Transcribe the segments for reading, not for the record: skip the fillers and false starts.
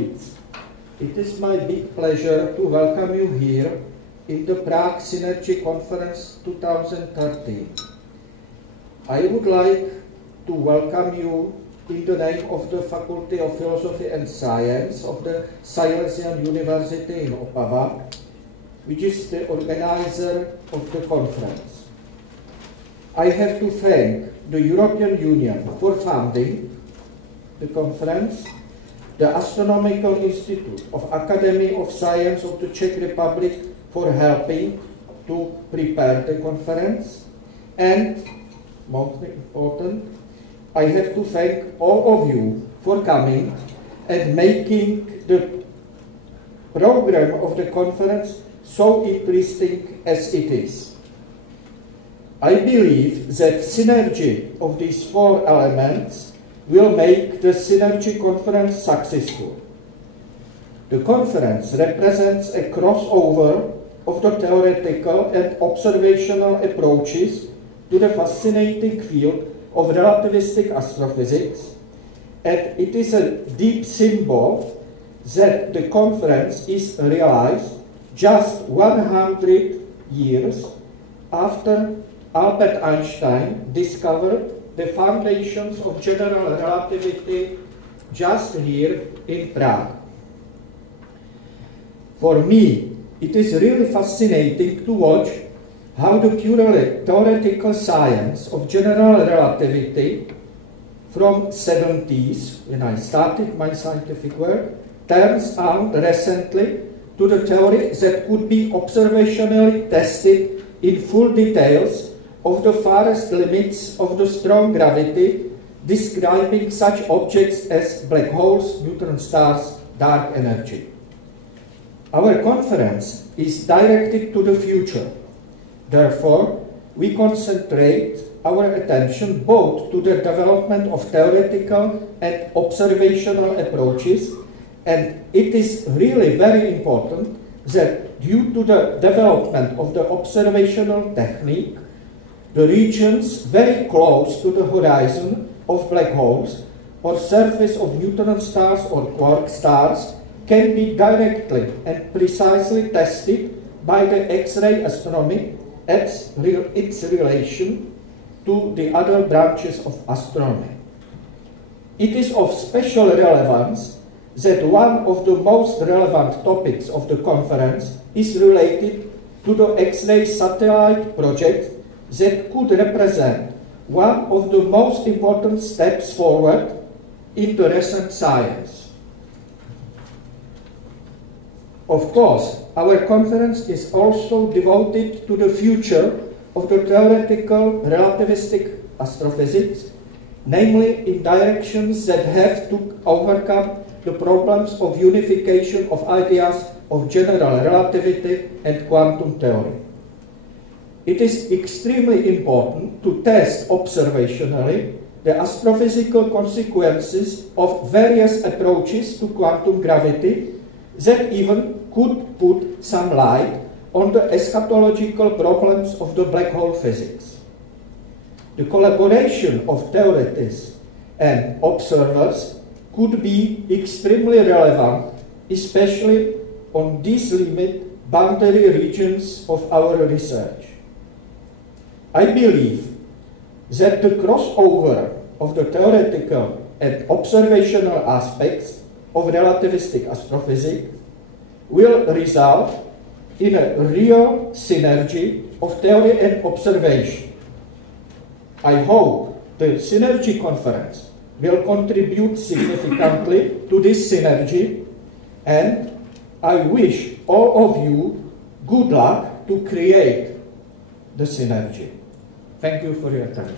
colleagues, it is my big pleasure to welcome you here in the Prague Synergy Conference 2013. I would like to welcome you in the name of the Faculty of Philosophy and Science of the Silesian University in Opava, which is the organizer of the conference. I have to thank the European Union for funding the conference, the Astronomical Institute of Academy of Science of the Czech Republic for helping to prepare the conference, and most important, I have to thank all of you for coming and making the program of the conference so interesting as it is. I believe that synergy of these four elements will make the Synergy Conference successful. The conference represents a crossover of the theoretical and observational approaches to the fascinating field of relativistic astrophysics, and it is a deep symbol that the conference is realized just 100 years after Albert Einstein discovered the foundations of general relativity just here in Prague. For me, it is really fascinating to watch how the purely theoretical science of general relativity from 70s, when I started my scientific work, turns out recently to the theory that could be observationally tested in full details of the farthest limits of the strong gravity, describing such objects as black holes, neutron stars, dark energy. Our conference is directed to the future. Therefore, we concentrate our attention both to the development of theoretical and observational approaches, and it is really very important that due to the development of the observational technique, the regions very close to the horizon of black holes or surface of neutron stars or quark stars can be directly and precisely tested by the X-ray astronomy its relation to the other branches of astronomy. It is of special relevance that one of the most relevant topics of the conference is related to the X-ray satellite project that could represent one of the most important steps forward in the recent science. Of course, our conference is also devoted to the future of the theoretical relativistic astrophysics, namely in directions that have to overcome the problems of unification of ideas of general relativity and quantum theory. It is extremely important to test observationally the astrophysical consequences of various approaches to quantum gravity that even could put some light on the eschatological problems of the black hole physics. The collaboration of theorists and observers could be extremely relevant, especially on these limit boundary regions of our research. I believe that the crossover of the theoretical and observational aspects of relativistic astrophysics will result in a real synergy of theory and observation. I hope the Synergy Conference will contribute significantly to this synergy, and I wish all of you good luck to create the synergy. Thank you for your attention.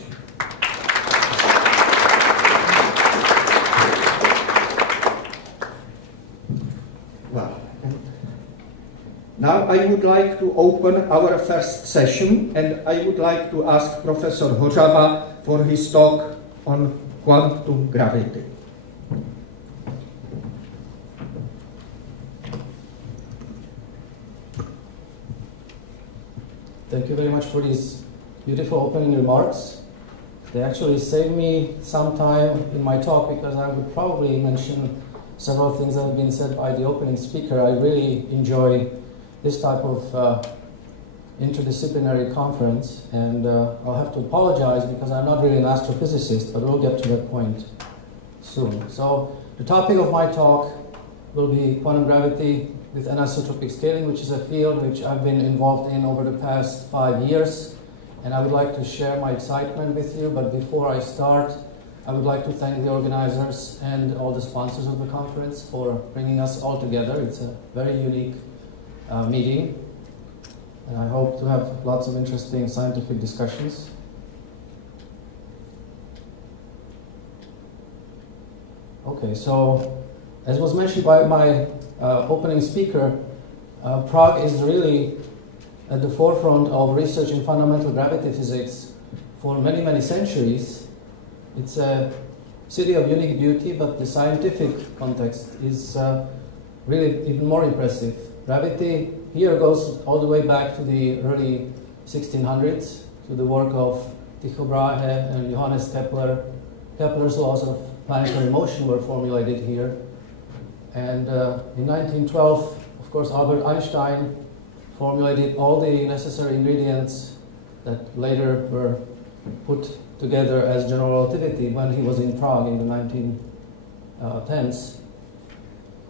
Well, now I would like to open our first session, and I would like to ask Professor Hořava for his talk on quantum gravity. Thank you very much for these beautiful opening remarks. They actually saved me some time in my talk because I would probably mention several things that have been said by the opening speaker. I really enjoy this type of interdisciplinary conference, and I'll have to apologize because I'm not really an astrophysicist, but we'll get to that point soon. So the topic of my talk will be quantum gravity with anisotropic scaling, which is a field which I've been involved in over the past 5 years, and I would like to share my excitement with you. But before I start, I would like to thank the organizers and all the sponsors of the conference for bringing us all together. It's a very unique meeting, and I hope to have lots of interesting scientific discussions. Okay, so as was mentioned by my opening speaker, Prague is really at the forefront of research in fundamental gravity physics for many, many centuries. It's a city of unique beauty, but the scientific context is really even more impressive. Gravity here goes all the way back to the early 1600s, to the work of Tycho Brahe and Johannes Kepler. Kepler's laws of planetary motion were formulated here. And in 1912, of course, Albert Einstein formulated all the necessary ingredients that later were put together as general relativity when he was in Prague in the 1910s.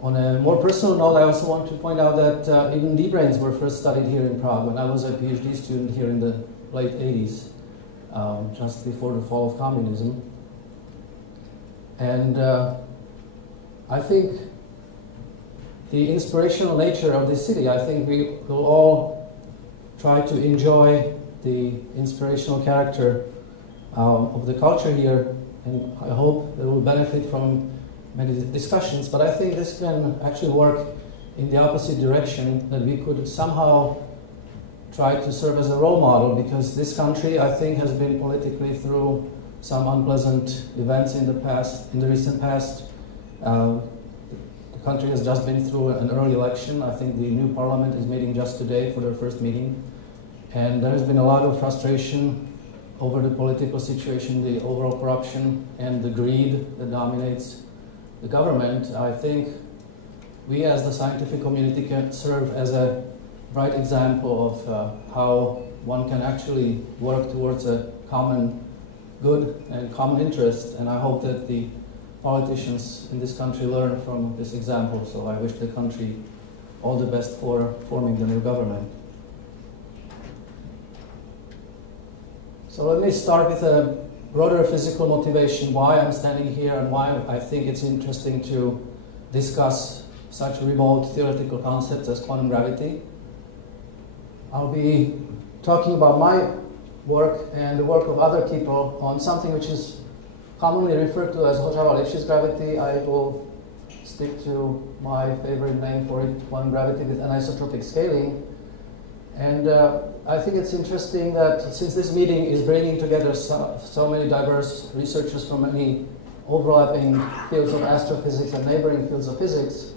On a more personal note, I also want to point out that even D-brains were first studied here in Prague when I was a PhD student here in the late 80s, just before the fall of communism. And I think the inspirational nature of this city, I think we will all try to enjoy the inspirational character of the culture here, and I hope it will benefit from many discussions. But I think this can actually work in the opposite direction, that we could somehow try to serve as a role model, because this country, I think, has been politically through some unpleasant events in the recent past. The country has just been through an early election. I think the new parliament is meeting just today for their first meeting. And there has been a lot of frustration over the political situation, the overall corruption, and the greed that dominates the government. I think we as the scientific community can serve as a bright example of how one can actually work towards a common good and common interest, and I hope that the politicians in this country learn from this example. So I wish the country all the best for forming the new government. So let me start with a broader physical motivation why I'm standing here and why I think it's interesting to discuss such remote theoretical concepts as quantum gravity. I'll be talking about my work and the work of other people on something which is commonly referred to as Hořava gravity. I will stick to my favorite name for it, quantum gravity with anisotropic scaling. And I think it's interesting that since this meeting is bringing together so many diverse researchers from many overlapping fields of astrophysics and neighboring fields of physics,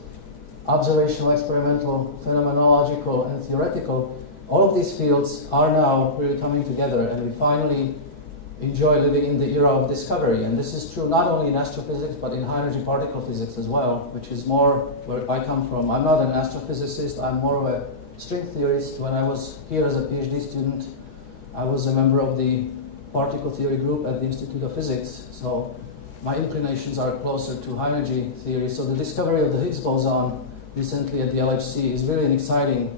observational, experimental, phenomenological, and theoretical, all of these fields are now really coming together, and we finally enjoy living in the era of discovery. And this is true not only in astrophysics, but in high-energy particle physics as well, which is more where I come from. I'm not an astrophysicist, I'm more of a string theorist. When I was here as a PhD student, I was a member of the particle theory group at the Institute of Physics, so my inclinations are closer to high-energy theory. So the discovery of the Higgs boson recently at the LHC is really an exciting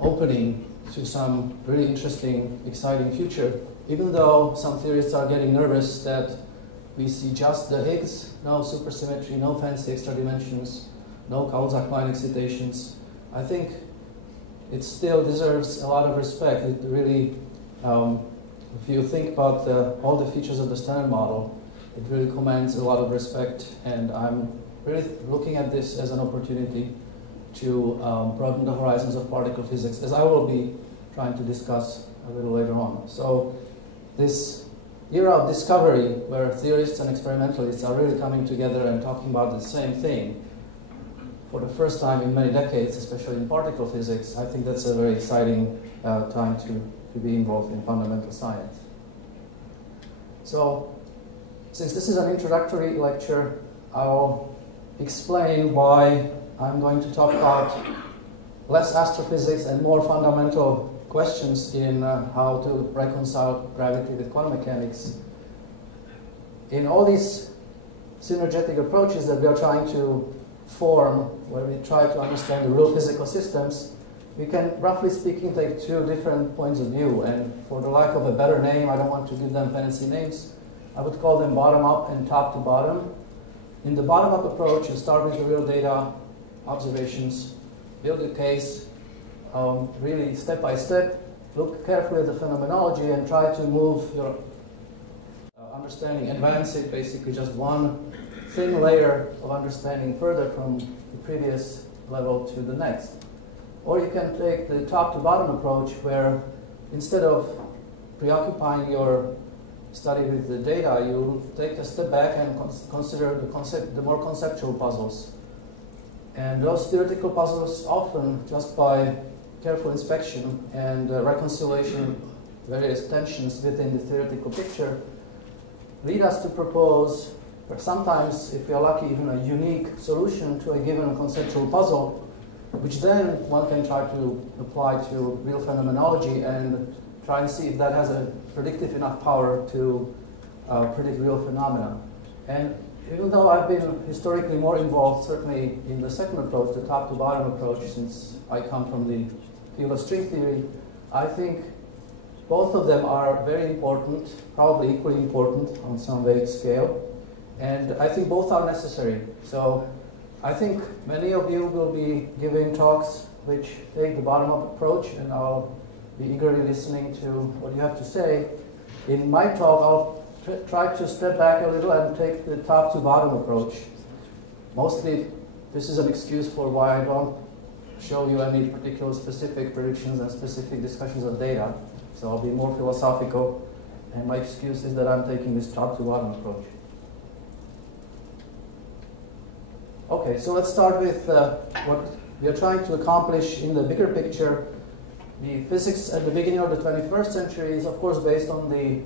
opening to some really interesting, exciting future, even though some theorists are getting nervous that we see just the Higgs, no supersymmetry, no fancy extra dimensions, no Kauzak-line excitations. I think it still deserves a lot of respect. It really, if you think about all the features of the Standard Model, it really commands a lot of respect, and I'm really looking at this as an opportunity to broaden the horizons of particle physics, as I will be trying to discuss a little later on. So this era of discovery, where theorists and experimentalists are really coming together and talking about the same thing for the first time in many decades, especially in particle physics, I think that's a very exciting time to be involved in fundamental science. So since this is an introductory lecture, I'll explain why I'm going to talk about less astrophysics and more fundamental questions in how to reconcile gravity with quantum mechanics. In all these synergetic approaches that we are trying to form, where we try to understand the real physical systems, we can, roughly speaking, take two different points of view. And for the lack of a better name, I don't want to give them fancy names, I would call them bottom-up and top-to-bottom. In the bottom-up approach, you start with the real data, observations, build a case, really step by step, look carefully at the phenomenology and try to move your understanding, advance it basically just one thin layer of understanding further from the previous level to the next. Or you can take the top-to-bottom approach where instead of preoccupying your study with the data, you take a step back and consider the more conceptual puzzles. And those theoretical puzzles often, just by careful inspection and reconciliation of various tensions within the theoretical picture, lead us to propose, or sometimes, if we are lucky, even a unique solution to a given conceptual puzzle, which then one can try to apply to real phenomenology and try and see if that has a predictive enough power to predict real phenomena. And even though I've been historically more involved, certainly in the second approach, the top-to-bottom approach, since I come from the field of string theory, I think both of them are very important, probably equally important on some vague scale, and I think both are necessary. So I think many of you will be giving talks which take the bottom-up approach, and I'll be eagerly listening to what you have to say. In my talk, I'll try to step back a little and take the top-to-bottom approach. Mostly, this is an excuse for why I don't show you any particular specific predictions and specific discussions of data. So I'll be more philosophical, and my excuse is that I'm taking this top-to-bottom approach. Okay, so let's start with what we are trying to accomplish in the bigger picture. The physics at the beginning of the 21st century is, of course, based on the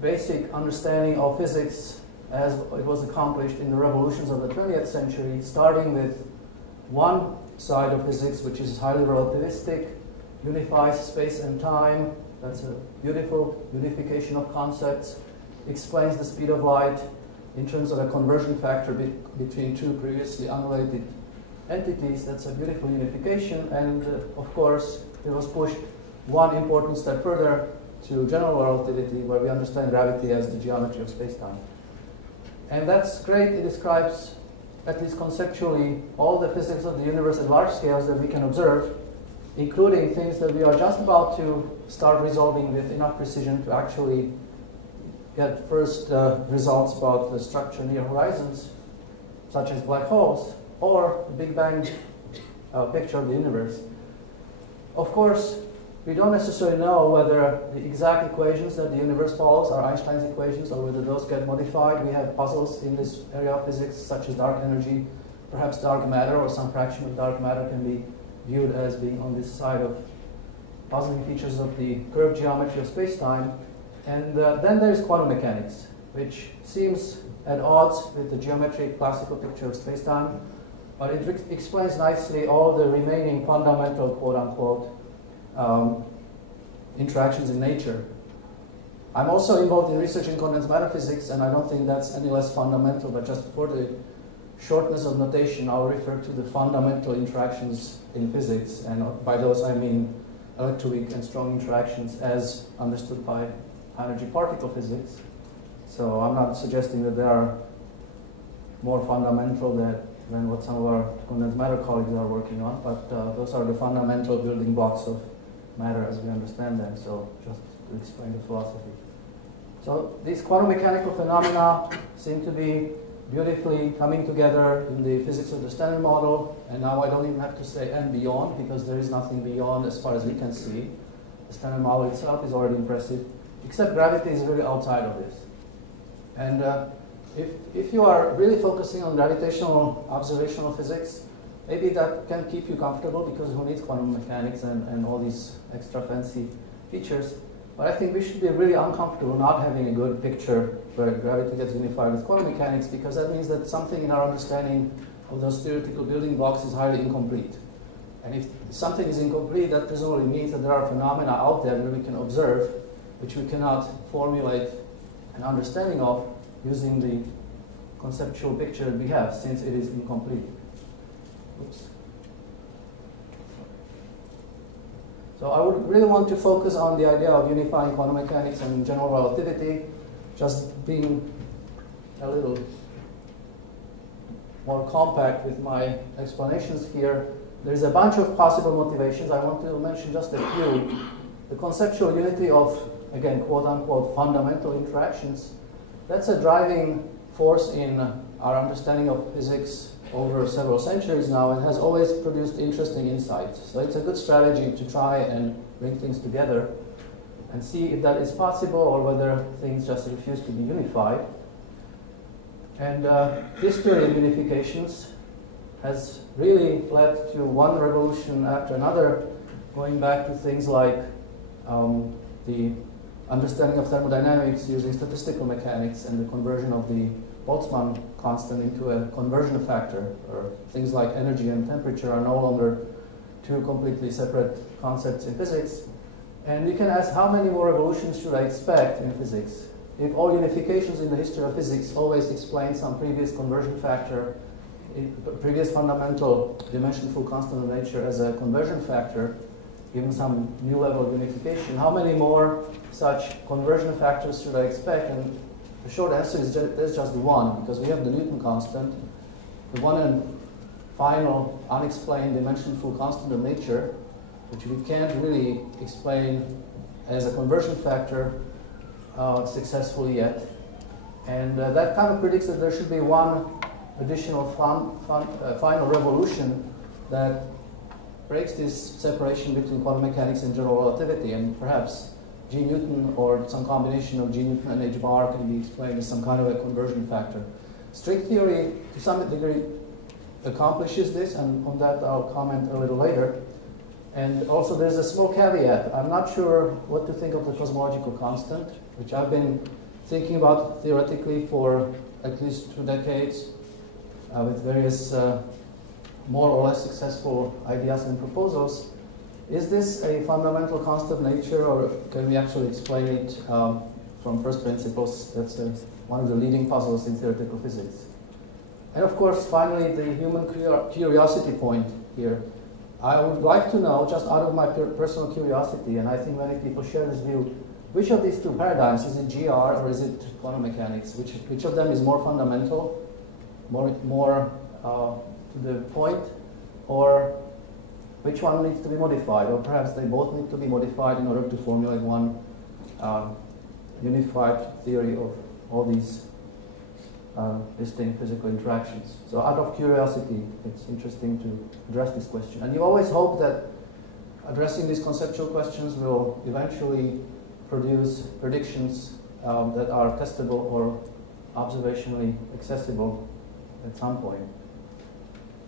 basic understanding of physics as it was accomplished in the revolutions of the 20th century, starting with one side of physics, which is highly relativistic, unifies space and time. That's a beautiful unification of concepts, explains the speed of light in terms of a conversion factor between two previously unrelated entities. That's a beautiful unification, and of course it was pushed one important step further to general relativity, where we understand gravity as the geometry of space-time. And that's great. It describes, at least conceptually, all the physics of the universe at large scales that we can observe, including things that we are just about to start resolving with enough precision to actually get first results about the structure near horizons, such as black holes, or the Big Bang picture of the universe. Of course, we don't necessarily know whether the exact equations that the universe follows are Einstein's equations or whether those get modified. We have puzzles in this area of physics, such as dark energy, perhaps dark matter, or some fraction of dark matter can be viewed as being on this side of puzzling features of the curved geometry of space-time. And then there is quantum mechanics, which seems at odds with the geometric classical picture of space-time, but it explains nicely all the remaining fundamental, quote-unquote, interactions in nature. I'm also involved in research in condensed matter physics, and I don't think that's any less fundamental, but just for the shortness of notation, I'll refer to the fundamental interactions in physics, and by those I mean electroweak and strong interactions as understood by high-energy particle physics. So I'm not suggesting that they are more fundamental than what some of our condensed matter colleagues are working on, but those are the fundamental building blocks of matter as we understand them, so just to explain the philosophy. So these quantum mechanical phenomena seem to be beautifully coming together in the physics of the Standard Model, and now I don't even have to say and beyond, because there is nothing beyond as far as we can see. The Standard Model itself is already impressive, except gravity is really outside of this. And if you are really focusing on gravitational observational physics, maybe that can keep you comfortable, because who needs quantum mechanics and all these extra fancy features? But I think we should be really uncomfortable not having a good picture where gravity gets unified with quantum mechanics, because that means that something in our understanding of those theoretical building blocks is highly incomplete. And if something is incomplete, that presumably means that there are phenomena out there that we can observe, which we cannot formulate an understanding of using the conceptual picture that we have, since it is incomplete. Oops. So I would really want to focus on the idea of unifying quantum mechanics and general relativity, just being a little more compact with my explanations here. There's a bunch of possible motivations. I want to mention just a few. The conceptual unity of, again, quote-unquote, fundamental interactions, that's a driving force in our understanding of physics over several centuries now, and has always produced interesting insights. So it's a good strategy to try and bring things together and see if that is possible, or whether things just refuse to be unified. And history of unifications has really led to one revolution after another, going back to things like the understanding of thermodynamics using statistical mechanics and the conversion of the Boltzmann constant into a conversion factor, or things like energy and temperature are no longer two completely separate concepts in physics. And you can ask, how many more revolutions should I expect in physics? If all unifications in the history of physics always explain some previous conversion factor, previous fundamental dimension-full constant of nature as a conversion factor, given some new level of unification, how many more such conversion factors should I expect? And the short answer is there's just one, because we have the Newton constant, the one and final unexplained dimension-full constant of nature, which we can't really explain as a conversion factor successfully yet. And that kind of predicts that there should be one additional final revolution that breaks this separation between quantum mechanics and general relativity, and perhaps G Newton or some combination of G Newton and H bar can be explained as some kind of a conversion factor. String theory, to some degree, accomplishes this, and on that I'll comment a little later. And also there's a small caveat. I'm not sure what to think of the cosmological constant, which I've been thinking about theoretically for at least 2 decades with various more or less successful ideas and proposals. Is this a fundamental constant of nature, or can we actually explain it from first principles? That's one of the leading puzzles in theoretical physics. And of course, finally, the human curiosity point here. I would like to know, just out of my personal curiosity, and I think many people share this view, which of these two paradigms, is it GR or is it quantum mechanics? Which of them is more fundamental, more to the point, or which one needs to be modified? Or perhaps they both need to be modified in order to formulate one unified theory of all these distinct physical interactions. So out of curiosity, it's interesting to address this question. And you always hope that addressing these conceptual questions will eventually produce predictions that are testable or observationally accessible at some point.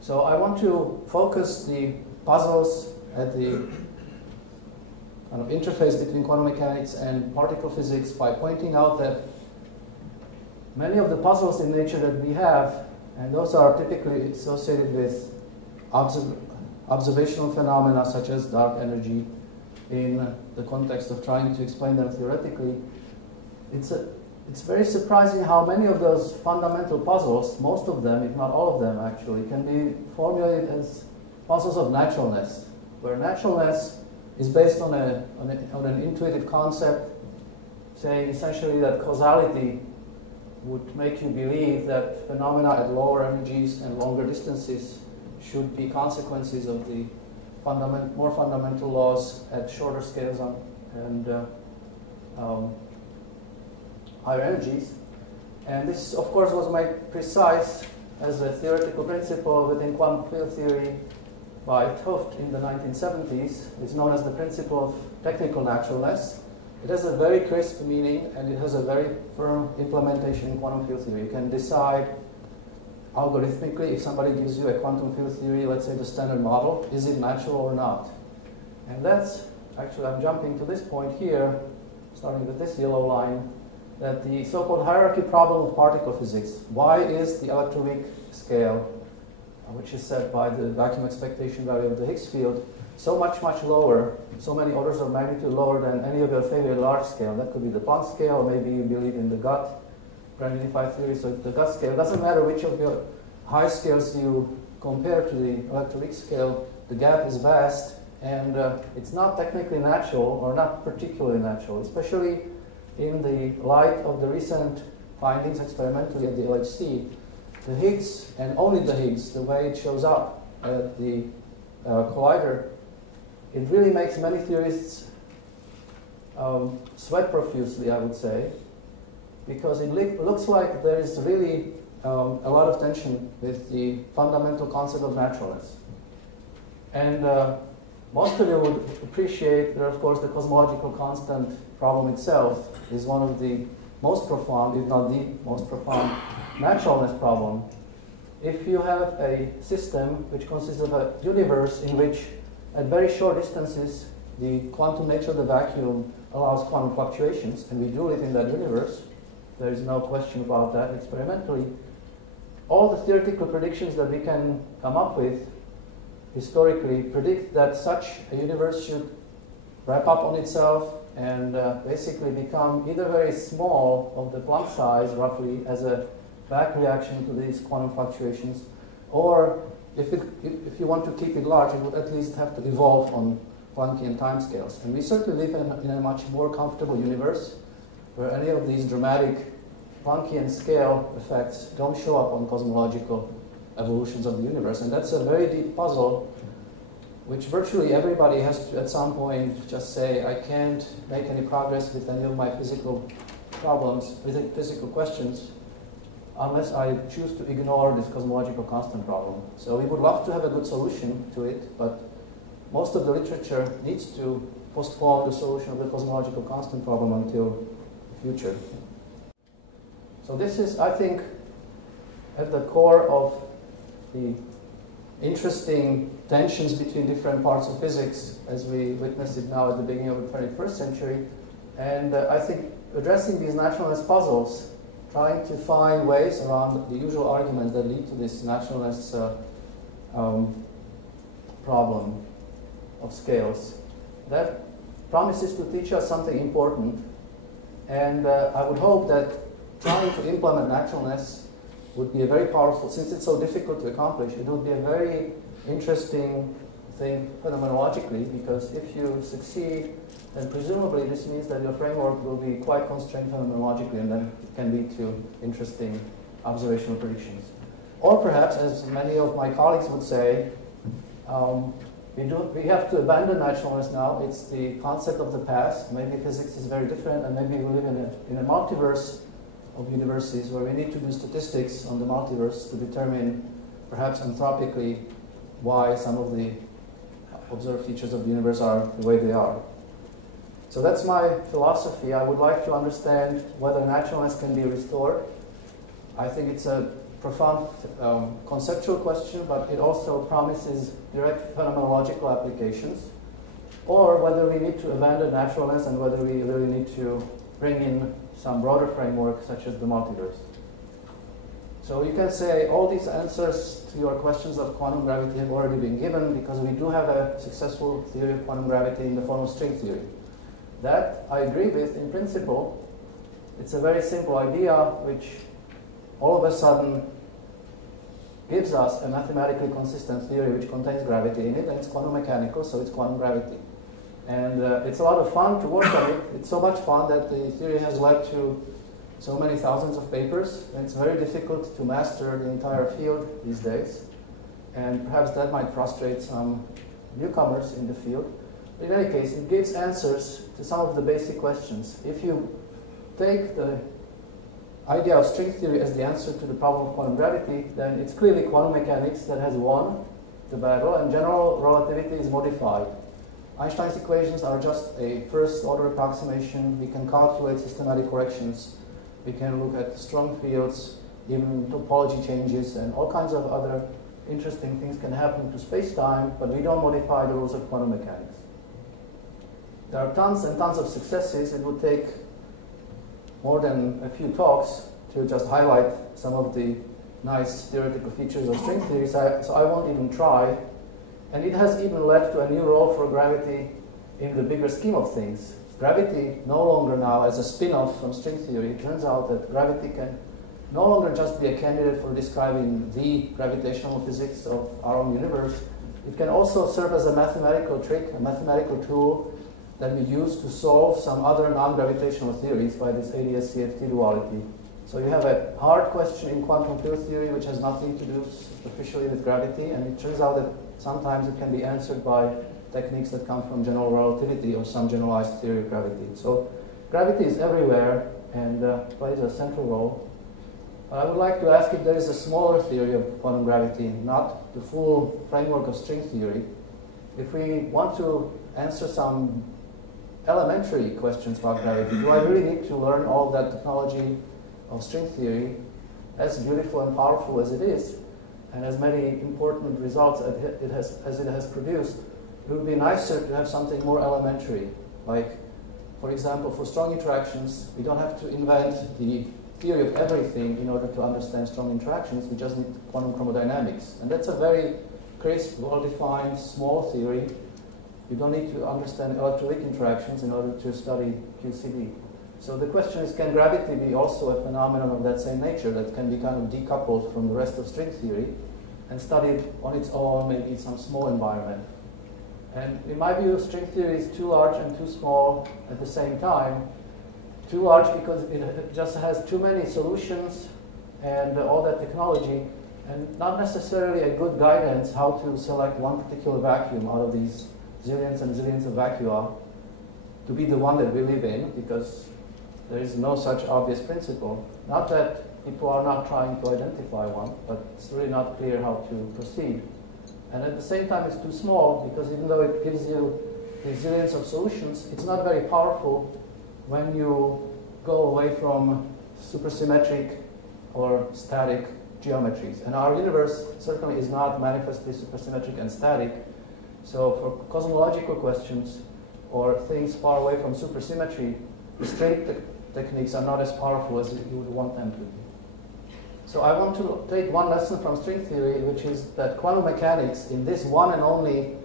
So I want to focus the puzzles at the kind of interface between quantum mechanics and particle physics by pointing out that many of the puzzles in nature that we have, and those are typically associated with observational phenomena such as dark energy in the context of trying to explain them theoretically, it's very surprising how many of those fundamental puzzles, most of them, if not all of them actually, can be formulated as puzzles of naturalness, where naturalness is based on an intuitive concept, saying essentially that causality would make you believe that phenomena at lower energies and longer distances should be consequences of the more fundamental laws at shorter scales and higher energies. And this, of course, was made precise as a theoretical principle within quantum field theory by 't Hooft in the 1970s. It's known as the principle of technical naturalness. It has a very crisp meaning, and it has a very firm implementation in quantum field theory. You can decide algorithmically, if somebody gives you a quantum field theory, let's say the standard model, is it natural or not? And that's, actually I'm jumping to this point here, starting with this yellow line, that the so-called hierarchy problem of particle physics, why is the electroweak scale, which is set by the vacuum expectation value of the Higgs field, so much lower, so many orders of magnitude lower than any of your favorite large scale? That could be the Planck scale, or maybe you believe in the GUT, grand unified theory. So the GUT scale, doesn't matter which of your high scales you compare to the electroweak scale, the gap is vast, and it's not technically natural, or not particularly natural, especially in the light of the recent findings experimentally at the LHC. The Higgs, and only the Higgs, the way it shows up at the collider, it really makes many theorists sweat profusely, I would say, because it looks like there is really a lot of tension with the fundamental concept of naturalness. And most of you would appreciate that, of course, the cosmological constant problem itself is one of the most profound, if not the most profound, naturalness problem. If you have a system which consists of a universe in which, at very short distances, the quantum nature of the vacuum allows quantum fluctuations, and we do live in that universe, there is no question about that experimentally, all the theoretical predictions that we can come up with historically predict that such a universe should wrap up on itself and basically become either very small, of the Planck size roughly, as a back reaction to these quantum fluctuations, or if you want to keep it large, it would at least have to evolve on Planckian timescales. And we certainly live in a much more comfortable universe where any of these dramatic Planckian scale effects don't show up on cosmological evolutions of the universe. And that's a very deep puzzle which virtually everybody has to, at some point, just say, I can't make any progress with any of my physical problems, physical questions, unless I choose to ignore this cosmological constant problem. So we would love to have a good solution to it, but most of the literature needs to postpone the solution of the cosmological constant problem until the future. So this is, I think, at the core of the interesting tensions between different parts of physics as we witness it now at the beginning of the 21st century. And I think addressing these naturalness puzzles, trying to find ways around the usual arguments that lead to this naturalness problem of scales, that promises to teach us something important. And I would hope that trying to implement naturalness would be a very powerful, since it's so difficult to accomplish, it would be a very interesting thing phenomenologically, because if you succeed, then presumably this means that your framework will be quite constrained phenomenologically, and then it can lead to interesting observational predictions. Or perhaps, as many of my colleagues would say, we have to abandon naturalness now. It's the concept of the past. Maybe physics is very different, and maybe we live in a multiverse of universes where we need to do statistics on the multiverse to determine, perhaps anthropically, why some of the observed features of the universe are the way they are. So that's my philosophy. I would like to understand whether naturalness can be restored. I think it's a profound conceptual question, but it also promises direct phenomenological applications, or whether we need to abandon naturalness and whether we really need to bring in some broader framework such as the multiverse. So you can say all these answers to your questions of quantum gravity have already been given, because we do have a successful theory of quantum gravity in the form of string theory. That I agree with in principle. It's a very simple idea which all of a sudden gives us a mathematically consistent theory which contains gravity in it, and it's quantum mechanical, so it's quantum gravity. And it's a lot of fun to work on it. It's so much fun that the theory has led to so many thousands of papers, and it's very difficult to master the entire field these days. And perhaps that might frustrate some newcomers in the field. But in any case, it gives answers to some of the basic questions. If you take the idea of string theory as the answer to the problem of quantum gravity, then it's clearly quantum mechanics that has won the battle, and general relativity is modified. Einstein's equations are just a first-order approximation. We can calculate systematic corrections. We can look at strong fields, even topology changes, and all kinds of other interesting things can happen to space-time, but we don't modify the rules of quantum mechanics. There are tons and tons of successes. It would take more than a few talks to just highlight some of the nice theoretical features of string theory, so I won't even try. And it has even led to a new role for gravity in the bigger scheme of things. Gravity no longer now as a spin-off from string theory. It turns out that gravity can no longer just be a candidate for describing the gravitational physics of our own universe. It can also serve as a mathematical trick, a mathematical tool that we use to solve some other non-gravitational theories by this ADS-CFT duality. So you have a hard question in quantum field theory which has nothing to do superficially with gravity, and it turns out that sometimes it can be answered by techniques that come from general relativity or some generalized theory of gravity. So gravity is everywhere and plays a central role. I would like to ask if there is a smaller theory of quantum gravity, not the full framework of string theory. If we want to answer some elementary questions about gravity, do I really need to learn all that technology of string theory, as beautiful and powerful as it is, and as many important results as it has produced? It would be nicer to have something more elementary, like, for example, for strong interactions, we don't have to invent the theory of everything in order to understand strong interactions. We just need quantum chromodynamics. And that's a very crisp, well-defined, small theory. You don't need to understand electrolytic interactions in order to study QCD. So the question is, can gravity be also a phenomenon of that same nature that can be kind of decoupled from the rest of string theory and studied on its own, maybe in some small environment? And in my view, string theory is too large and too small at the same time. Too large because it just has too many solutions and all that technology, and not necessarily a good guidance how to select one particular vacuum out of these zillions and zillions of vacua to be the one that we live in, because there is no such obvious principle. Not that people are not trying to identify one, but it's really not clear how to proceed. And at the same time, it's too small, because even though it gives you these zillions of solutions, it's not very powerful when you go away from supersymmetric or static geometries. And our universe certainly is not manifestly supersymmetric and static. So for cosmological questions or things far away from supersymmetry, the string techniques are not as powerful as you would want them to be. So I want to take one lesson from string theory, which is that quantum mechanics, in this one and only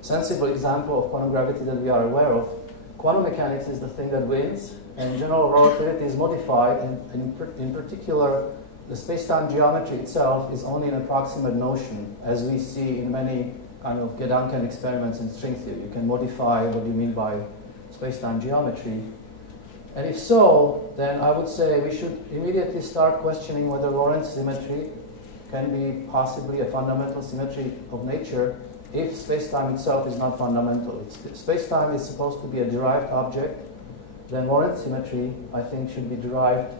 sensible example of quantum gravity that we are aware of, quantum mechanics is the thing that wins, and general relativity is modified, and in particular, the space-time geometry itself is only an approximate notion, as we see in many kind of Gedanken experiments in string theory. You can modify what you mean by space-time geometry. And if so, then I would say we should immediately start questioning whether Lorentz symmetry can be possibly a fundamental symmetry of nature if space-time itself is not fundamental. If space-time is supposed to be a derived object, then Lorentz symmetry, I think, should be derived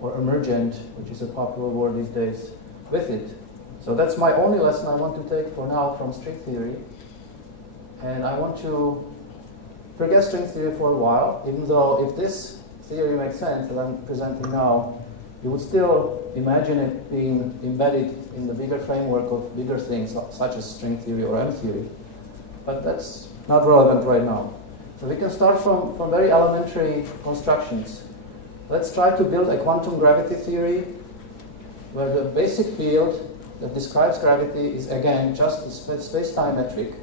or emergent, which is a popular word these days, with it. So that's my only lesson I want to take for now from string theory. And I want to forget string theory for a while, even though if this theory makes sense that I'm presenting now, you would still imagine it being embedded in the bigger framework of bigger things, such as string theory or M theory. But that's not relevant right now. So we can start from very elementary constructions. Let's try to build a quantum gravity theory where the basic field that describes gravity is, again, just a space-time metric,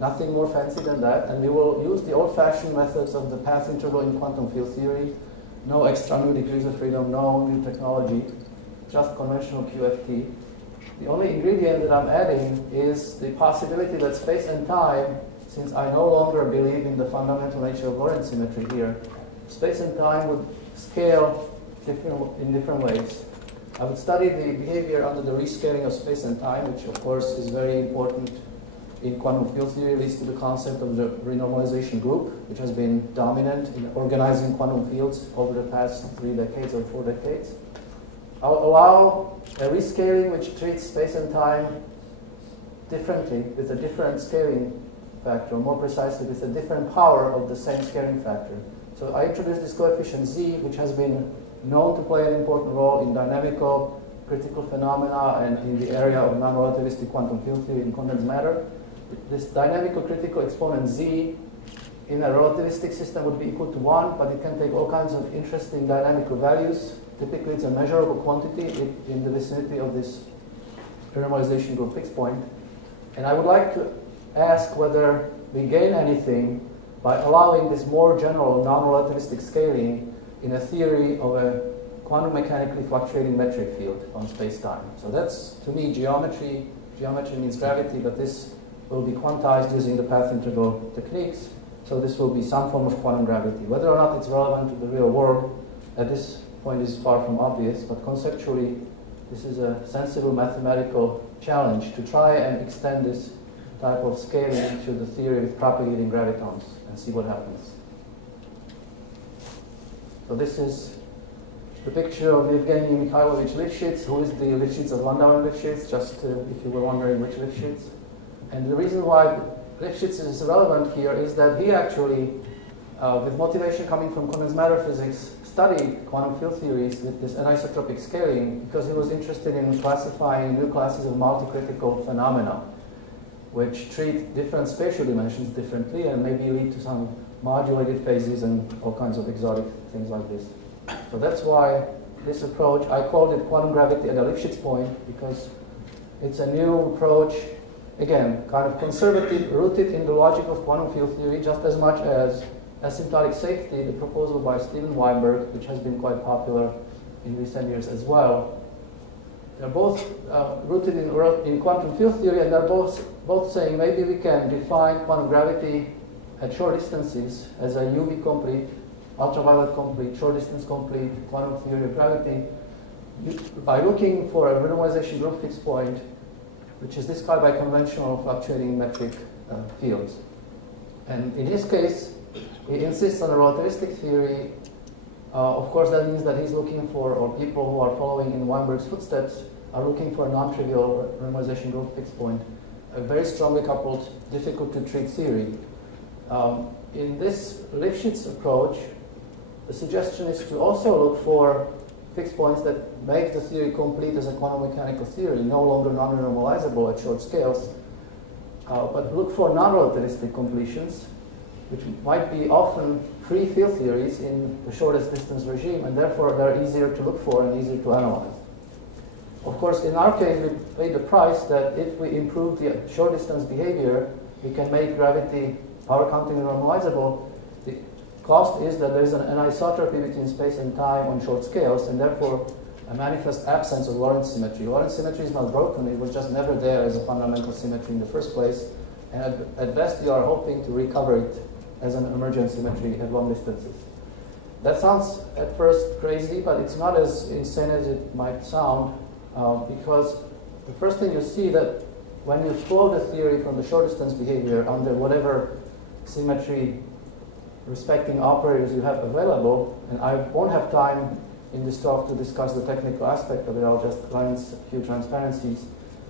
nothing more fancy than that, and we will use the old-fashioned methods of the path integral in quantum field theory. No extra new degrees of freedom, no new technology, just conventional QFT. The only ingredient that I'm adding is the possibility that space and time, since I no longer believe in the fundamental nature of Lorentz symmetry here, space and time would scale in different ways. I would study the behavior under the rescaling of space and time, which of course is very important in quantum field theory, leads to the concept of the renormalization group, which has been dominant in organizing quantum fields over the past 3 decades or 4 decades. I'll allow a rescaling which treats space and time differently, with a different scaling factor, more precisely with a different power of the same scaling factor. So I introduced this coefficient z, which has been known to play an important role in dynamical critical phenomena and in the area of non-relativistic quantum field theory in condensed matter. This dynamical critical exponent z in a relativistic system would be equal to 1, but it can take all kinds of interesting dynamical values. Typically, it's a measurable quantity in the vicinity of this renormalization group fixed point. And I would like to ask whether we gain anything by allowing this more general non-relativistic scaling in a theory of a quantum mechanically fluctuating metric field on space-time. So that's, to me, geometry. Geometry means gravity, but this will be quantized using the path integral techniques. So this will be some form of quantum gravity. Whether or not it's relevant to the real world at this point is far from obvious, but conceptually this is a sensible mathematical challenge to try and extend this type of scaling to the theory with propagating gravitons and see what happens. So this is the picture of Evgeny Mikhailovich Lifshitz, who is the Lifshitz of Landau and Lifshitz, just if you were wondering which Lifshitz. And the reason why Lifshitz is relevant here is that he actually, with motivation coming from condensed matter physics, studied quantum field theories with this anisotropic scaling because he was interested in classifying new classes of multi-critical phenomena, which treat different spatial dimensions differently and maybe lead to some modulated phases and all kinds of exotic things like this. So that's why this approach, I called it quantum gravity at a Lifshitz point, because it's a new approach, again, kind of conservative, rooted in the logic of quantum field theory, just as much as asymptotic safety, the proposal by Steven Weinberg, which has been quite popular in recent years as well. They're both rooted in quantum field theory, and they're both saying maybe we can define quantum gravity at short distances as a UV complete, ultraviolet complete, short distance complete quantum theory of gravity by looking for a renormalization group fixed point, which is described by conventional fluctuating metric fields. And in his case, he insists on a relativistic theory. Of course, that means that he's looking for, or people who are following in Weinberg's footsteps are looking for a non-trivial renormalization group fixed point, a very strongly coupled, difficult to treat theory. In this Lifshitz approach, the suggestion is to also look for fixed points that make the theory complete as a quantum mechanical theory, no longer non-renormalizable at short scales, but look for non-relativistic completions, which might be often free field theories in the shortest distance regime, and therefore they're easier to look for and easier to analyze. Of course, in our case, we paid the price that if we improve the short distance behavior, we can make gravity power counting normalizable. The cost is that there's an anisotropy between space and time on short scales, and therefore a manifest absence of Lorentz symmetry. Lorentz symmetry is not broken, it was just never there as a fundamental symmetry in the first place, and at best you are hoping to recover it as an emergent symmetry at long distances. That sounds at first crazy, but it's not as insane as it might sound, because the first thing you see that when you flow the theory from the short distance behavior under whatever symmetry respecting operators you have available, and I won't have time in this talk to discuss the technical aspect of it, I'll just glance a few transparencies.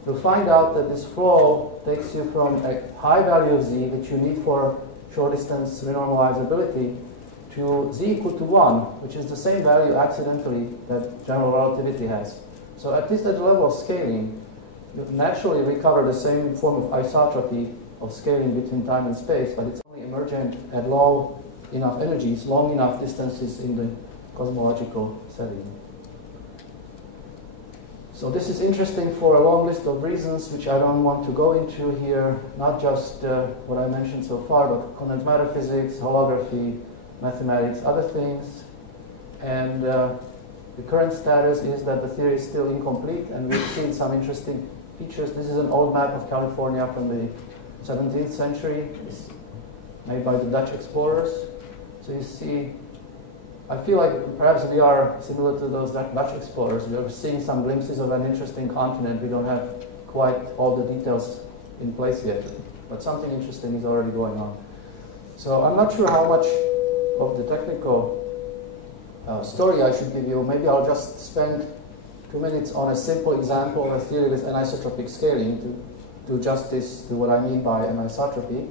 You'll find out that this flow takes you from a high value of z, which you need for short distance renormalizability, to z equal to 1, which is the same value accidentally that general relativity has. So at least at the level of scaling, you naturally recover the same form of isotropy of scaling between time and space, but it's only emergent at low enough energies, long enough distances in the cosmological setting. So this is interesting for a long list of reasons, which I don't want to go into here, not just what I mentioned so far, but condensed matter physics, holography, mathematics, other things. And the current status is that the theory is still incomplete, and we've seen some interesting features. This is an old map of California from the 17th century. It's made by the Dutch explorers. So you see, I feel like perhaps we are similar to those Dutch explorers. We are seeing some glimpses of an interesting continent. We don't have quite all the details in place yet, but something interesting is already going on. So I'm not sure how much of the technical story I should give you. Maybe I'll just spend 2 minutes on a simple example of a theory with anisotropic scaling to do justice to what I mean by anisotropy.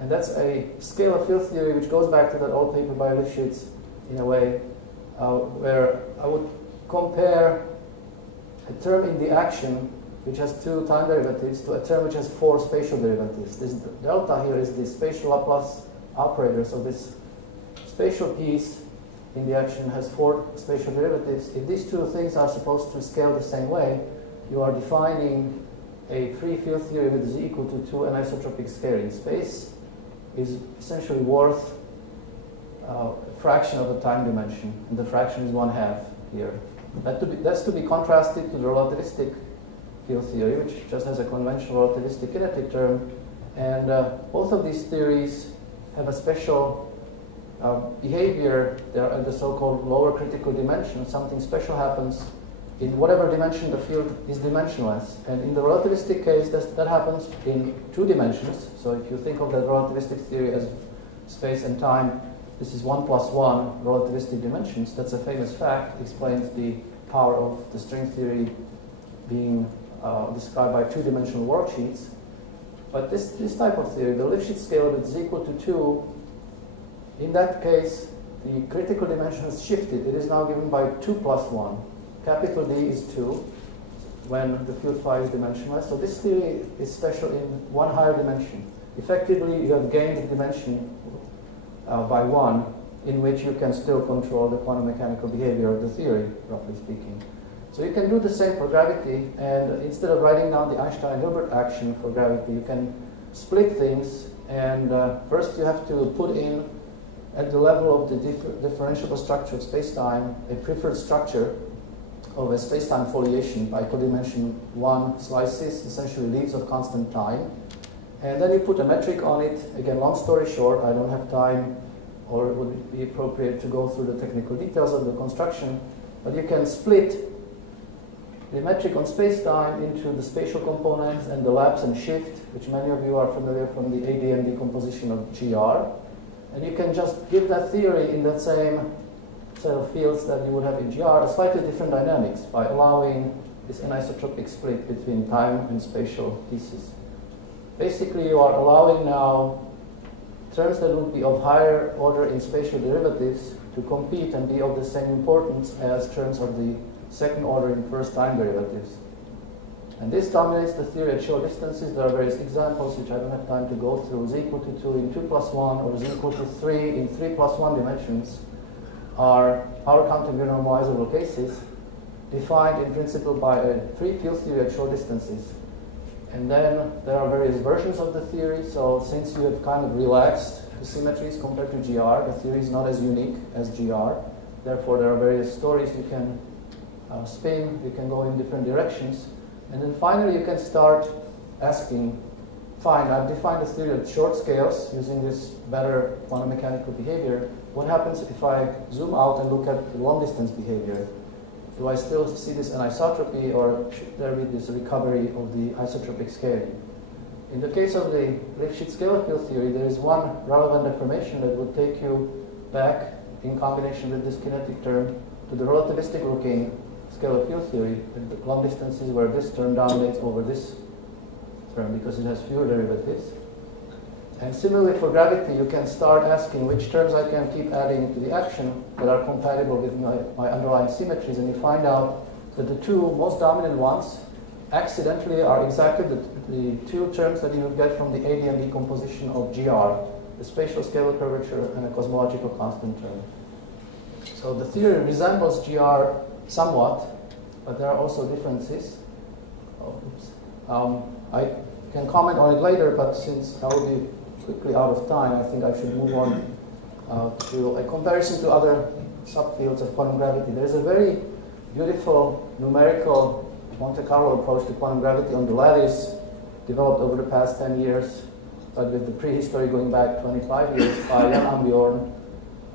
And that's a scalar field theory which goes back to that old paper by Lifshitz in a way, where I would compare a term in the action which has 2 time derivatives to a term which has 4 spatial derivatives. This delta here is the spatial Laplace operator. So this spatial piece in the action has 4 spatial derivatives. If these two things are supposed to scale the same way, you are defining a free field theory with z equal to 2 anisotropic scaling. Space is essentially worth a fraction of a time dimension, and the fraction is 1/2 here. That's to be contrasted to the relativistic field theory, which just has a conventional relativistic kinetic term. And both of these theories have a special behavior. They're at the so-called lower critical dimension. Something special happens in whatever dimension the field is dimensionless. And in the relativistic case, that happens in 2 dimensions. So if you think of the relativistic theory as space and time, this is 1 + 1 relativistic dimensions. That's a famous fact. It explains the power of the string theory being described by 2-dimensional worksheets. But this type of theory, the Lifshitz scale with z equal to 2, in that case, the critical dimension has shifted. It is now given by 2 + 1. Capital D is 2 when the field phi is dimensionless. So this theory is special in 1 higher dimension. Effectively, you have gained the dimension by 1, in which you can still control the quantum mechanical behavior of the theory, roughly speaking. So you can do the same for gravity, and instead of writing down the Einstein-Hilbert action for gravity, you can split things, and first you have to put in, at the level of the differentiable structure of space-time, a preferred structure of a space-time foliation by codimension 1 slices, essentially leaves of constant time. And then you put a metric on it. Again, long story short, I don't have time, or it would be appropriate to go through the technical details of the construction, but you can split the metric on space-time into the spatial components and the lapse and shift, which many of you are familiar from the ADM decomposition of GR. And you can just give that theory in that same set of fields that you would have in GR a slightly different dynamics by allowing this anisotropic split between time and spatial pieces. Basically, you are allowing now terms that would be of higher order in spatial derivatives to compete and be of the same importance as terms of the second order in first time derivatives. And this dominates the theory at short distances. There are various examples which I don't have time to go through. Z equal to 2 in 2 + 1, or z equal to 3 in 3 + 1 dimensions are power counting renormalizable cases defined in principle by a free field theory at short distances. And then there are various versions of the theory. So since you have kind of relaxed the symmetries compared to GR, the theory is not as unique as GR. Therefore, there are various stories you can spin, you can go in different directions. And then finally, you can start asking, fine, I've defined a theory at short scales using this better quantum mechanical behavior. What happens if I zoom out and look at the long distance behavior? Do I still see this anisotropy, or should there be this recovery of the isotropic scaling? In the case of the Lifshitz scalar field theory, there is one relevant information that would take you back in combination with this kinetic term to the relativistic looking scalar field theory. The long distances where this term dominates over this term because it has fewer derivatives. And similarly for gravity, you can start asking which terms I can keep adding to the action that are compatible with my underlying symmetries, and you find out that the 2 most dominant ones accidentally are exactly the 2 terms that you would get from the ADM decomposition of GR, the spatial scalar curvature and a cosmological constant term. So the theory resembles GR somewhat, but there are also differences. I can comment on it later, but since I will be quickly out of time, I think I should move on to a comparison to other subfields of quantum gravity. There's a very beautiful numerical Monte Carlo approach to quantum gravity on the lattice, developed over the past 10 years, but with the prehistory going back 25 years by Jan Ambjorn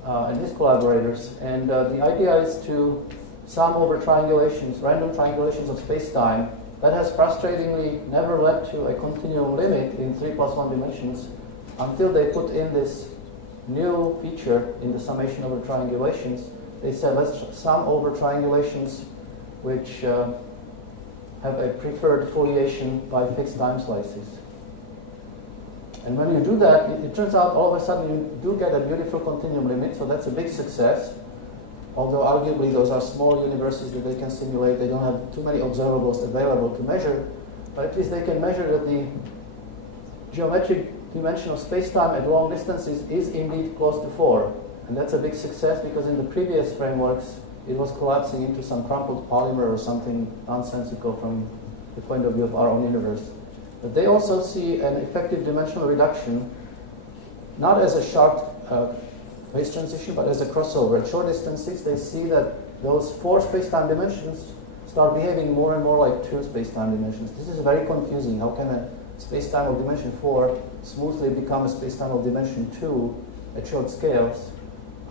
and his collaborators. And the idea is to sum over triangulations, random triangulations of space-time. That has frustratingly never led to a continuum limit in 3 + 1 dimensions until they put in this new feature in the summation over triangulations. They said, let's sum over triangulations which have a preferred foliation by fixed time slices. And when you do that, it turns out all of a sudden you do get a beautiful continuum limit, so that's a big success. Although arguably those are small universes that they can simulate, they don't have too many observables available to measure, but at least they can measure that the geometric dimension of space-time at long distances is indeed close to 4. And that's a big success because in the previous frameworks, it was collapsing into some crumpled polymer or something nonsensical from the point of view of our own universe. But they also see an effective dimensional reduction, not as a sharp phase transition, but as a crossover. At short distances, they see that those 4 space-time dimensions start behaving more and more like 2 space-time dimensions. This is very confusing. How can a space-time of dimension 4 smoothly become a space-time of dimension 2 at short scales,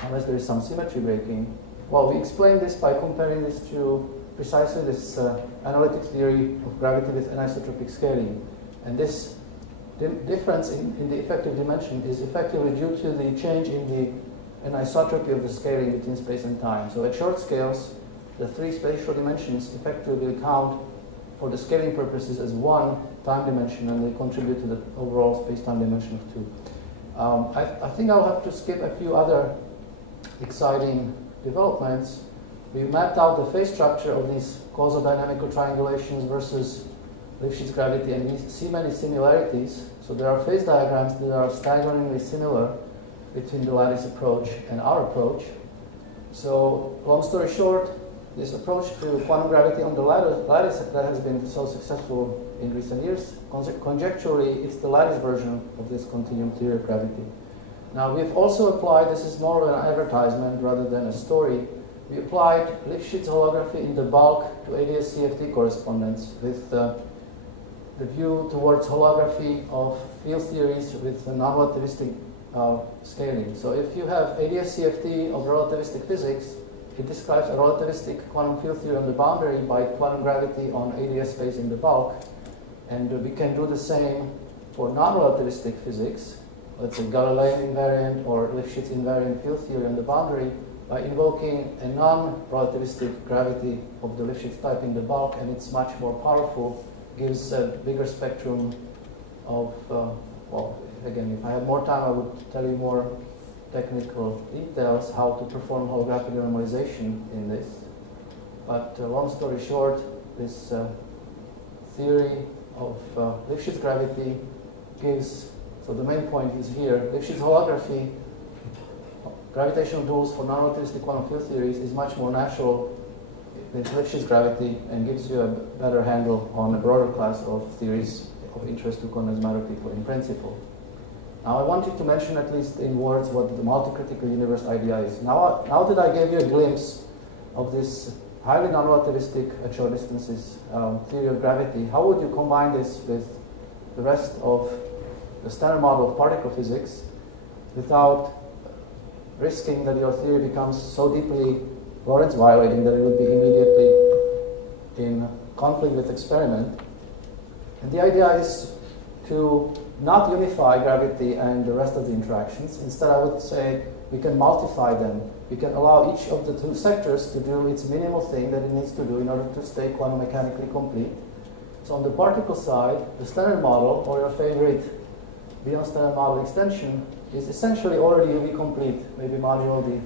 unless there is some symmetry breaking? Well, we explain this by comparing this to precisely this analytic theory of gravity with anisotropic scaling. And this difference in the effective dimension is effectively due to the change in the anisotropy of the scaling between space and time. So at short scales, the 3 spatial dimensions effectively count for the scaling purposes as 1 time dimension, and they contribute to the overall space-time dimension of 2. I think I'll have to skip a few other exciting developments. We mapped out the phase structure of these causal dynamical triangulations versus Lifshitz gravity, and we see many similarities. So there are phase diagrams that are staggeringly similar between the lattice approach and our approach. So long story short, this approach to quantum gravity on the lattice that has been so successful in recent years, conjecturally, it's the lattice version of this continuum theory of gravity. Now, we've also applied, this is more of an advertisement rather than a story, we applied Lifshitz holography in the bulk to ADS-CFT correspondence with the view towards holography of field theories with non-relativistic scaling. So if you have ADS-CFT of relativistic physics, it describes a relativistic quantum field theory on the boundary by quantum gravity on ADS space in the bulk. And we can do the same for non-relativistic physics, let's say Galilean invariant or Lifshitz invariant field theory on the boundary, by invoking a non-relativistic gravity of the Lifshitz type in the bulk, and it's much more powerful, gives a bigger spectrum of, well, again, if I had more time, I would tell you more technical details how to perform holographic normalization in this. But long story short, this theory of Lifshitz gravity gives, so the main point is here, Lifshitz holography, gravitational duals for non-relativistic quantum field theories is much more natural with Lifshitz gravity and gives you a better handle on a broader class of theories of interest to condensed matter people in principle. Now I wanted to mention at least in words what the multi-critical universe idea is. Now that I gave you a glimpse of this highly non-relativistic at short distances theory of gravity, how would you combine this with the rest of the standard model of particle physics without risking that your theory becomes so deeply Lorentz violating that it would be immediately in conflict with experiment? And the idea is to not unify gravity and the rest of the interactions. Instead, I would say we can multiply them. We can allow each of the 2 sectors to do its minimal thing that it needs to do in order to stay quantum mechanically complete. So on the particle side, the standard model, or your favorite beyond standard model extension, is essentially already UV complete, maybe modulo the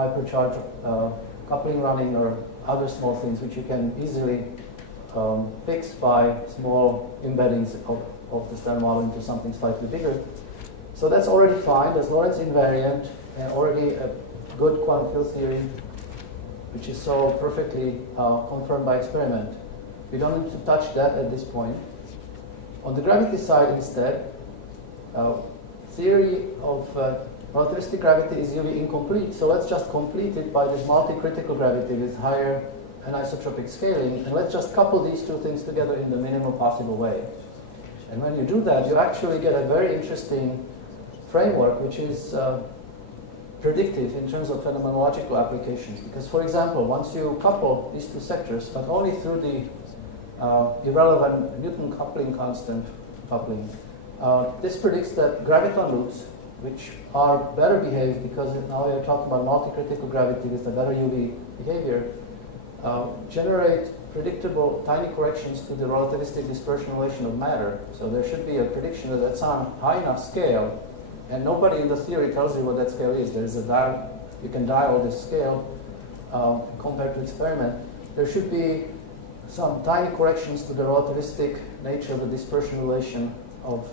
hypercharge coupling running or other small things which you can easily fix by small embeddings of the standard model into something slightly bigger. So that's already fine. There's Lorentz invariant and already a good quantum field theory which is so perfectly confirmed by experiment. We don't need to touch that at this point. On the gravity side instead, theory of relativistic gravity is UV incomplete, so let's just complete it by this multi-critical gravity with higher anisotropic scaling, and let's just couple these 2 things together in the minimal possible way. And when you do that, you actually get a very interesting framework which is predictive in terms of phenomenological applications. Because, for example, once you couple these 2 sectors, but only through the irrelevant Newton coupling constant coupling, this predicts that graviton loops, which are better behaved because now we are talking about multi-critical gravity with a better UV behavior, generate predictable tiny corrections to the relativistic dispersion relation of matter. So there should be a prediction that that's on high enough scale, and nobody in the theory tells you what that scale is. There is a dial, you can dial this scale compared to experiment. There should be some tiny corrections to the relativistic nature of the dispersion relation of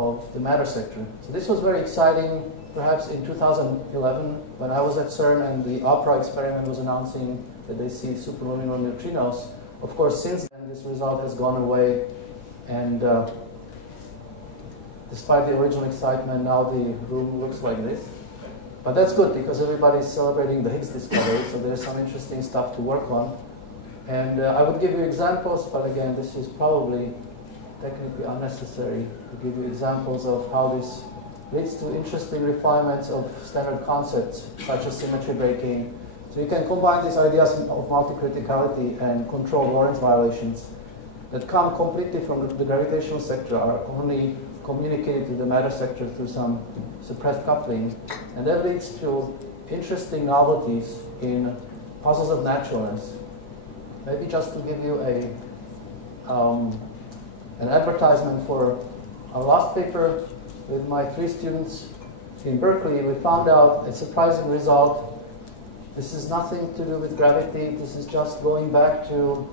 of the matter sector. So this was very exciting, perhaps in 2011, when I was at CERN and the OPERA experiment was announcing that they see superluminal neutrinos. Of course, since then, this result has gone away, and despite the original excitement, now the room looks like this. But that's good, because everybody's celebrating the Higgs discovery, so there's some interesting stuff to work on. And I would give you examples, but again, this is probably technically unnecessary to give you examples of how this leads to interesting refinements of standard concepts, such as symmetry breaking. So you can combine these ideas of multi-criticality and controlled Lorentz violations that come completely from the gravitational sector, are only communicated to the matter sector through some suppressed coupling. And that leads to interesting novelties in puzzles of naturalness. Maybe just to give you an advertisement for our last paper with my 3 students in Berkeley, we found out a surprising result. This is nothing to do with gravity. This is just going back to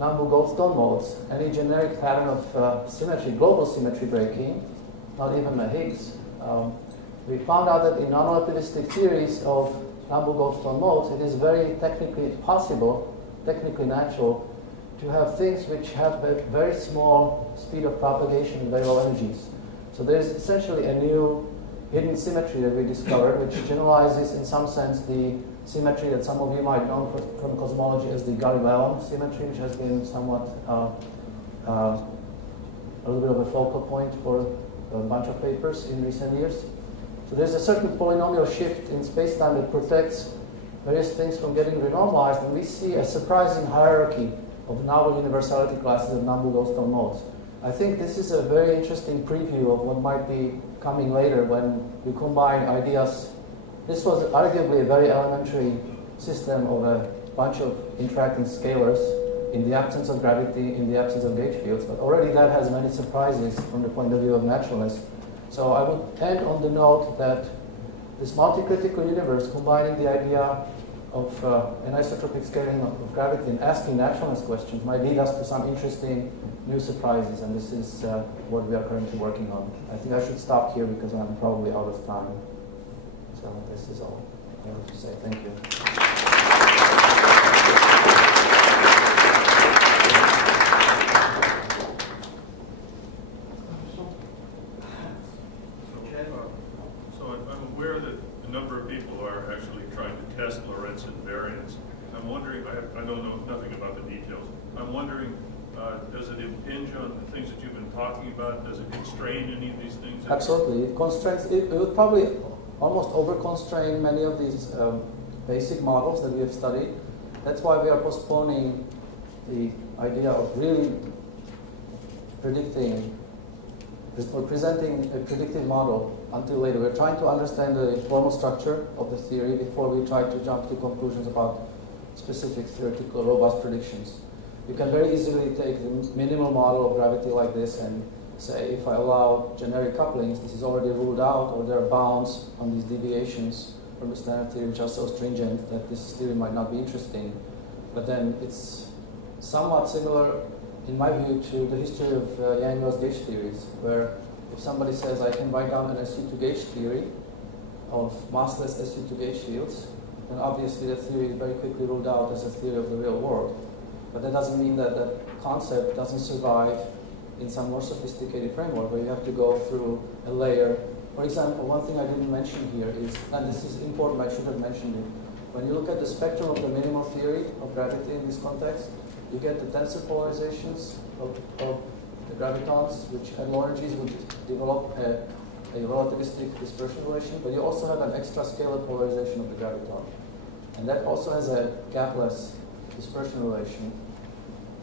Nambu-Goldstone modes, any generic pattern of symmetry, global symmetry breaking, not even a Higgs. We found out that in non-relativistic theories of Nambu-Goldstone modes, it is very technically possible, technically natural, to have things which have a very small speed of propagation and very low energies. So there's essentially a new hidden symmetry that we discovered, which generalizes in some sense the symmetry that some of you might know from cosmology as the Galilean symmetry, which has been somewhat a little bit of a focal point for a bunch of papers in recent years. So there's a certain polynomial shift in space-time that protects various things from getting renormalized, and we see a surprising hierarchy of novel universality classes of Nambu-Goldstone modes. I think this is a very interesting preview of what might be coming later when we combine ideas. This was arguably a very elementary system of a bunch of interacting scalars in the absence of gravity, in the absence of gauge fields, but already that has many surprises from the point of view of naturalness. So I would end on the note that this multi-critical universe, combining the idea of anisotropic scaling of gravity and asking naturalness questions, might lead us to some interesting new surprises, and this is what we are currently working on. I think I should stop here because I'm probably out of time. So this is all I want to say. Thank you. So I'm aware that a number of people are actually trying to test Lorentz invariance. I'm wondering, I don't know nothing about the details. I'm wondering, does it impinge on the things that you've been talking about? Does it constrain any of these things? Absolutely. It constrains, it would probably almost over-constrain many of these basic models that we have studied. That's why we are postponing the idea of really predicting, or presenting a predictive model until later. We're trying to understand the formal structure of the theory before we try to jump to conclusions about specific theoretical robust predictions. You can very easily take the minimal model of gravity like this and say, if I allow generic couplings, this is already ruled out, or there are bounds on these deviations from the standard theory which are so stringent that this theory might not be interesting. But then it's somewhat similar, in my view, to the history of Yang-Mills gauge theories, where if somebody says I can write down an SU2 gauge theory of massless SU2 gauge fields, then obviously that theory is very quickly ruled out as a theory of the real world. But that doesn't mean that that concept doesn't survive in some more sophisticated framework where you have to go through a layer. For example, one thing I didn't mention here is, and this is important, I should have mentioned it, when you look at the spectrum of the minimal theory of gravity in this context, you get the tensor polarizations of the gravitons, which at low energies would develop a relativistic dispersion relation, but you also have an extra scalar polarization of the graviton. And that also has a gapless dispersion relation.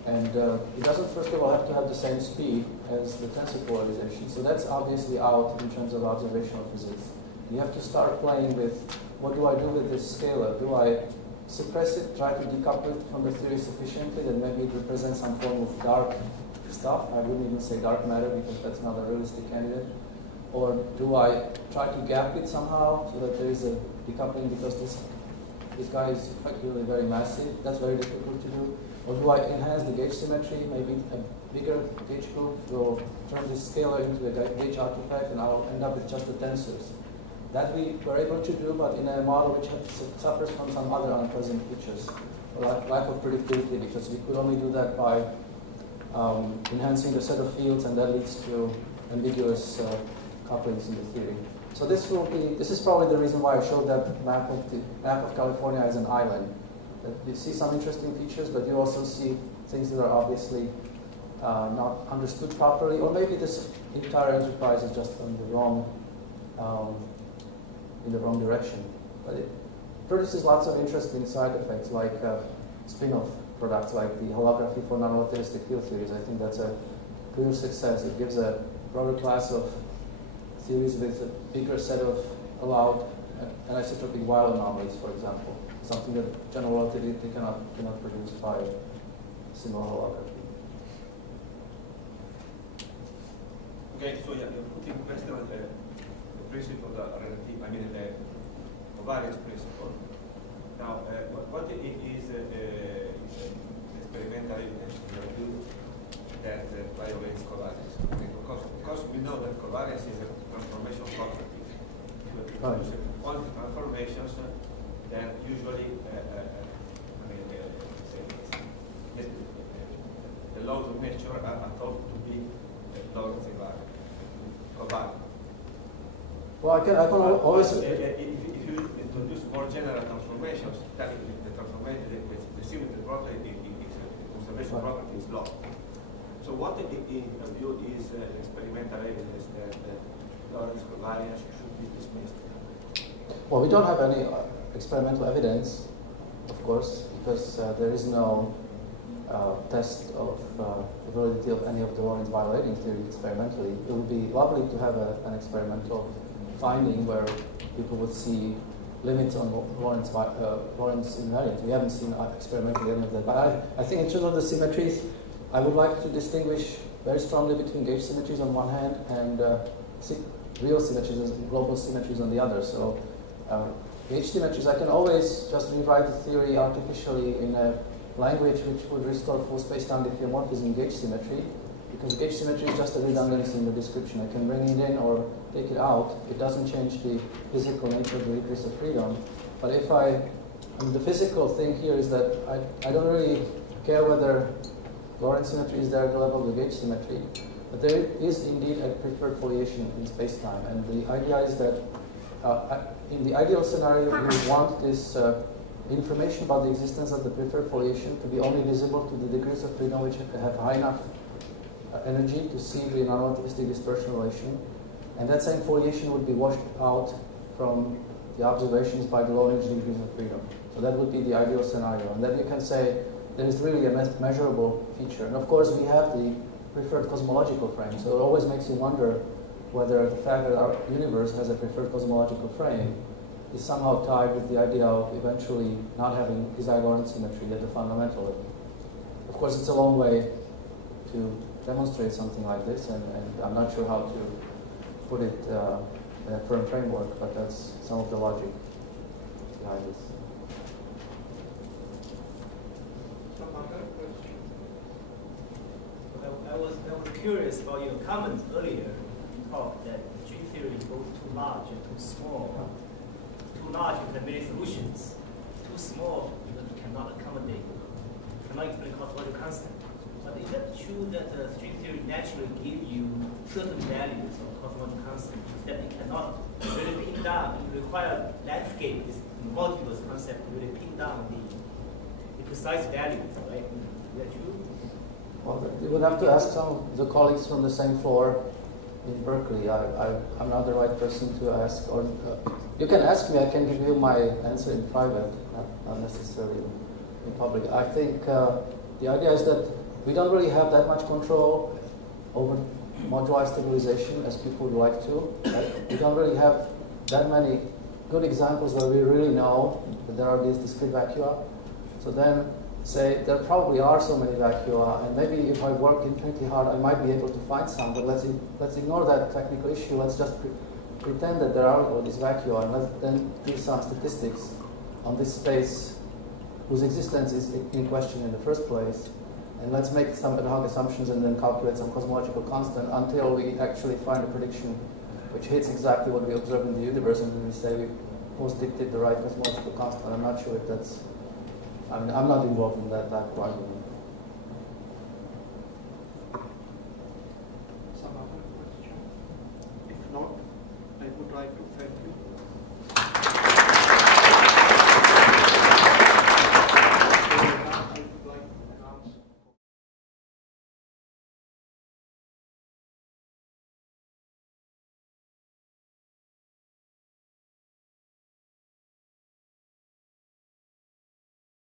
And it doesn't, first of all, have to have the same speed as the tensor polarization. So that's obviously out in terms of observational physics. You have to start playing with, what do I do with this scalar? Do I suppress it, try to decouple it from the theory sufficiently that maybe it represents some form of dark stuff? I wouldn't even say dark matter because that's not a realistic candidate. Or do I try to gap it somehow so that there is a decoupling because this guy is effectively very massive? That's very difficult to do. Or do I enhance the gauge symmetry, maybe bigger gauge group will turn this scalar into a gauge artifact, and I'll end up with just the tensors. That we were able to do, but in a model which suffers from some other unpleasant features, lack of predictability, because we could only do that by enhancing the set of fields, and that leads to ambiguous couplings in the theory. So this is probably the reason why I showed that map of California as an island. That you see some interesting features, but you also see things that are obviously not understood properly, or maybe this entire enterprise is just on the wrong, in the wrong direction. But it produces lots of interesting side effects, like spin-off products, like the holography for non-relativistic field theories. I think that's a clear success. It gives a broader class of theories with a bigger set of allowed anisotropic wild anomalies, for example, something that general relativity cannot produce by similar holography. Okay, so yeah, you're putting question on the principle of relative, I mean the covariance principle. Now, what is experimental evidence in your view that violates covariance? Because we know that covariance is a transformation property. But if you use quantum transformations, then usually, the laws of nature are thought to be laws of covariance. Well, I can always. If you introduce more general transformations, then the transformation, the symmetry property, conservation property is lost. So what in your view is experimental evidence that Lorentz covariance should be dismissed? Well, we don't have any experimental evidence, of course, because there is no test of the validity of any of the Lorentz violating theory experimentally. It would be lovely to have an experimental finding where people would see limits on Lorentz invariance. We haven't seen experimentally any of that. But I think in terms of the symmetries, I would like to distinguish very strongly between gauge symmetries on one hand and real symmetries and global symmetries on the other. So gauge symmetries, I can always just rewrite the theory artificially in a language which would restore full space-time diffeomorphism gauge symmetry, because gauge symmetry is just a redundancy in the description. I can bring it in or take it out. It doesn't change the physical nature of the degrees of freedom. But if the physical thing here is that I don't really care whether Lorentz symmetry is there at the level of the gauge symmetry, but there is indeed a preferred foliation in space-time. And the idea is that in the ideal scenario, we want this information about the existence of the preferred foliation to be only visible to the degrees of freedom which have high enough energy to see the non-relativistic dispersion relation. And that same foliation would be washed out from the observations by the low energy degrees of freedom. So that would be the ideal scenario. And then you can say there is really a measurable feature. And of course, we have the preferred cosmological frame. So it always makes you wonder whether the fact that our universe has a preferred cosmological frame is somehow tied with the idea of eventually not having desired Lorentz symmetry at the fundamental level. Of course, it's a long way to demonstrate something like this, and I'm not sure how to put it in a firm framework, but that's some of the logic behind this. I was curious about your comment earlier. You talked that string theory is both too large and too small. Too large, you have many solutions. Too small, you cannot accommodate, cannot explain cosmological constant. But is it true that string theory naturally gives you certain values of cosmological constant that it cannot really pin down? It requires landscape, this multiverse concept, to really pin down the precise values, right? Is that true? Well, you would have to ask some of the colleagues from the same floor in Berkeley. I'm not the right person to ask. Or you can ask me. I can give you my answer in private, not necessarily in public. I think the idea is that we don't really have that much control over modular stabilization as people would like to. We don't really have that many good examples where we really know that there are these discrete vacua. So then say there probably are so many vacua, and maybe if I work infinitely hard, I might be able to find some. But let's ignore that technical issue. Let's just pretend that there are all these vacua, and let's then do some statistics on this space whose existence is in question in the first place. and let's make some ad hoc assumptions and then calculate some cosmological constant until we actually find a prediction which hits exactly what we observe in the universe, and then we say we post-dictate the right cosmological constant. I'm not sure if that's, I mean, I'm not involved in that type of argument.